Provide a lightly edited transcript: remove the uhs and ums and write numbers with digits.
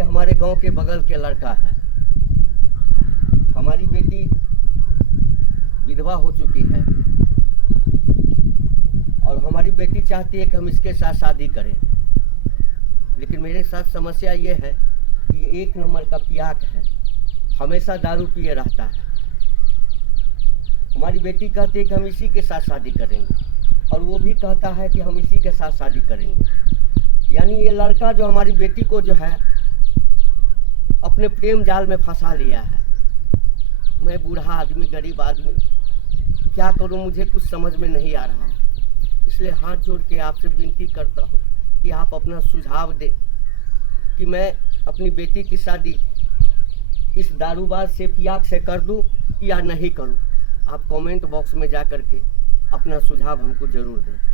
ये हमारे गांव के बगल के लड़का है। हमारी बेटी विधवा हो चुकी है और हमारी बेटी चाहती है कि हम इसके साथ शादी करें, लेकिन मेरे साथ समस्या ये है कि ये एक नंबर का पियाक है, हमेशा दारू पिए रहता है। हमारी बेटी कहती है कि हम इसी के साथ शादी करेंगे और वो भी कहता है कि हम इसी के साथ शादी करेंगे। यानी ये लड़का जो हमारी बेटी को जो है अपने प्रेम जाल में फंसा लिया है। मैं बूढ़ा आदमी, गरीब आदमी, क्या करूं, मुझे कुछ समझ में नहीं आ रहा है। इसलिए हाथ जोड़ के आपसे विनती करता हूं कि आप अपना सुझाव दें कि मैं अपनी बेटी की शादी इस दारूबाज से, पियाक से कर दूं या नहीं करूं। आप कमेंट बॉक्स में जा कर के अपना सुझाव हमको ज़रूर दें।